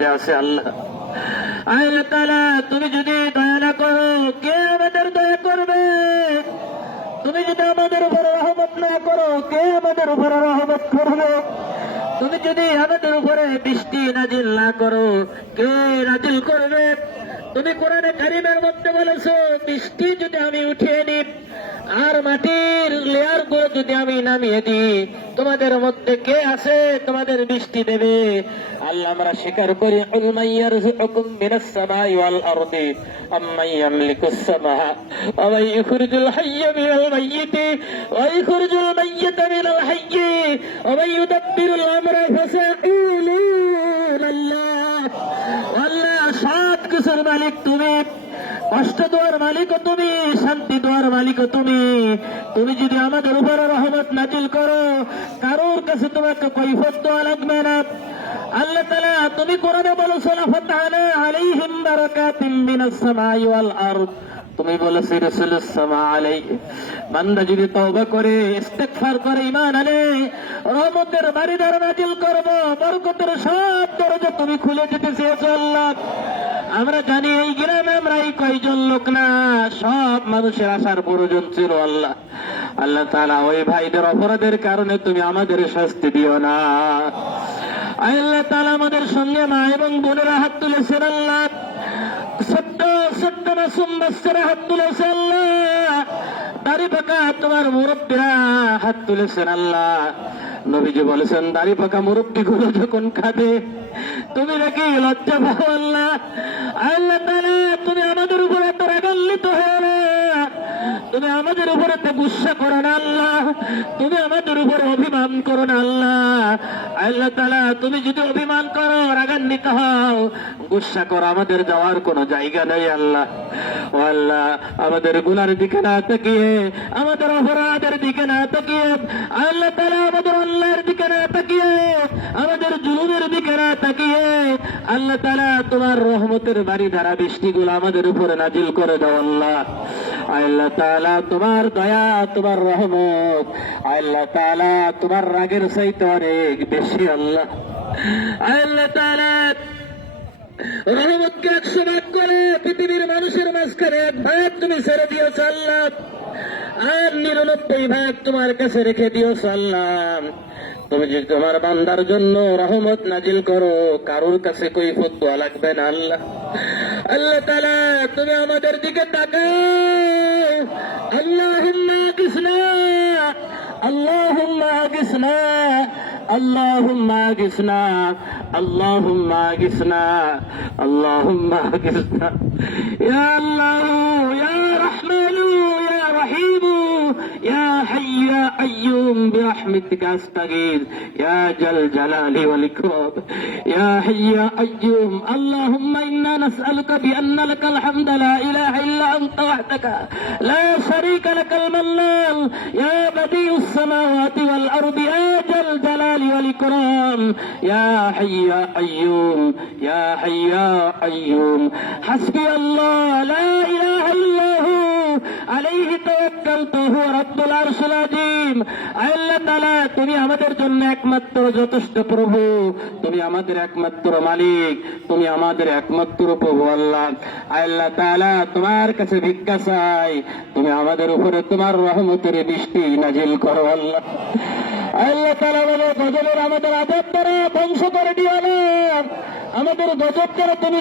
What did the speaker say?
মধ্যে আছে আল্লাহ। আল্লাহ তুমি যদি দয়া না করো, কে আমাদের দয়া করবে? তুমি যদি আমাদের উপর রহমত না করো, কে আমাদের উপর রহমত করবে? তুমি যদি আমাদের উপরে বৃষ্টি নাজিল না করো, কে নাজিল করবে? তুমি কোরআনে কারিমের মধ্যে বলেছ, বৃষ্টি যদি আমি উঠিয়ে নিই, আর মাটির লেয়ার যদি আমি নামিয়ে দিই, তোমাদের মধ্যে কে আছে? তোমাদের বৃষ্টি দেবে। আল্লাহ আমরা স্বীকার করি উলমাইয়ার মিনাস সামাই ওয়াল আরদি আম্মাই ইয়ামলিকুস সামা ওয়া ইখরিজুল হাইয়্য মিনাল মাইয়িত, ওয়া ইখরিজুল মাইয়িতা মিনাল হাইয়্য ওয়া ইউদাব্বিরুল আমরা ফাসাইলুন আল্লাহ। আল্লাহ সব কিছুর মালিক তুমি। কষ্ট দেওয়ার মালিকও তুমি শান্তি দেওয়ার মালিকও তুমি। তুমি যদি আমাদের উপরে রহমত নাজিল করো, কারোর কাছে তোমাকে কৈফত দেওয়া লাগবে না। আল্লাহ তালা তুমি কোরআনে ওয়াল তুমি বান্দা যদি তওবা করে, ইস্তেগফার করে, ঈমান আনে, রহমতের বাড়িদার নাজিল করব, বরকতের সব দরজা তুমি খুলে দিতে চেয়েছো আল্লাহ। আমরা জানি এই গ্রামে আমরা এই কয়জন লোক না, সব মানুষের আসার প্রয়োজন ছিল আল্লাহ। আল্লাহ তালা ওই ভাইদের অপরাধের কারণে তুমি আমাদের শাস্তি দিও না। আল্লাহ তালা আমাদের সঙ্গে মা এবং বোনেরা হাত তুলেছেন আল্লাহ। ছোট্ট ছোট্ট মাসুম বাচ্চারা হাত তুলেছে আল্লাহ। দাড়ি পাকা তোমার মুরব্বীরা হাত তুলেছেন আল্লাহ। নবীজি বলেছেন, দাড়ি পাকা মুরব্বী গুলো যখন খাবে, তুমি নাকি লজ্জা পাও আল্লাহ? আল্লাহ তাআলা, তুমি আমাদের উপরে এত রাগান্বিত হয়ে তুমি আমাদের উপরে এত গুসা করো না আল্লাহ। তুমি আমাদের উপরে অভিমান করো না আল্লাহ। আল্লাহ তালা তুমি যদি অভিমান করো, রাগান্বিত হও। গুসা করো আমাদের যাওয়ার কোনো জায়গা নেই আল্লাহ। আল্লাহ, আমাদের গুনার দিকে না তাকিয়ে, আমাদের অপরাধের দিকে না তাকিয়ে, আল্লাহ তাআলা আমাদের অন্যায়ের দিকে না তাকিয়ে, আমাদের জুলুমের দিকে না তাকিয়ে, আল্লাহ তাআলা তোমার রহমতের বাড়ি ধারা বৃষ্টিগুলো আমাদের উপরে নাজিল করে দাও আল্লাহ। আল্লাহ তাআলা তোমার দয়া, তোমার রহমত, আল্লাহ তাআলা তোমার রাগের চাইতে অনেক বেশি আল্লাহ। আল্লাহ তাআলা রহমতকে করে পৃথিবীর মানুষের মাঝখানে এক ভাগ তুমি ছেড়ে দিও সাল্লাম। আর নিরানব্বই ভাগ তোমার কাছে রেখে দিও সাল্লাম। তুমি যদি তোমার বান্দার জন্য রহমত নাজিল করো, কারোর কাছে কই দোয়া লাগবে না আল্লাহ। আল্লাহ তালা তুমি আমাদের দিকে তাকে আল্লাহ আল্লাহ আল্লাহ اللهم اغثنا اللهم اغثنا اللهم اغثنا. يا الله يا رحمن يا رحيم يا حي يا قيوم برحمتك أستغيث. يا جل جلال والإكرام. يا حي يا قيوم اللهم إنا نسألك بأن لك الحمد لا إله إلا أنت وحدك. لا شريك لك المنان يا بديع السماوات والأرض يا ذا الجلال والاكرام يا حي يا قيوم يا حي يا قيوم حسبي الله لا اله الا هو عليه توكلت هو رب العرش العظيم আল্লাহ তাআলা তুমি আমাদের জন্য একমাত্র যথেষ্ট প্রভু তুমি আমাদের একমাত্র মালিক তুমি আমাদের একমাত্র প্রভু আল্লাহ আল্লাহ তাআলা তোমার কাছে ভিক্ষা চাই তুমি আমাদের উপরে তোমার রহমতের বৃষ্টি নাজিল করো আল্লাহ আল্লাহ তালা বলে গজলের আমাদের আদব দ্বারা ধ্বংস করে দিয়ে আমাদের গজব দ্বারা তুমি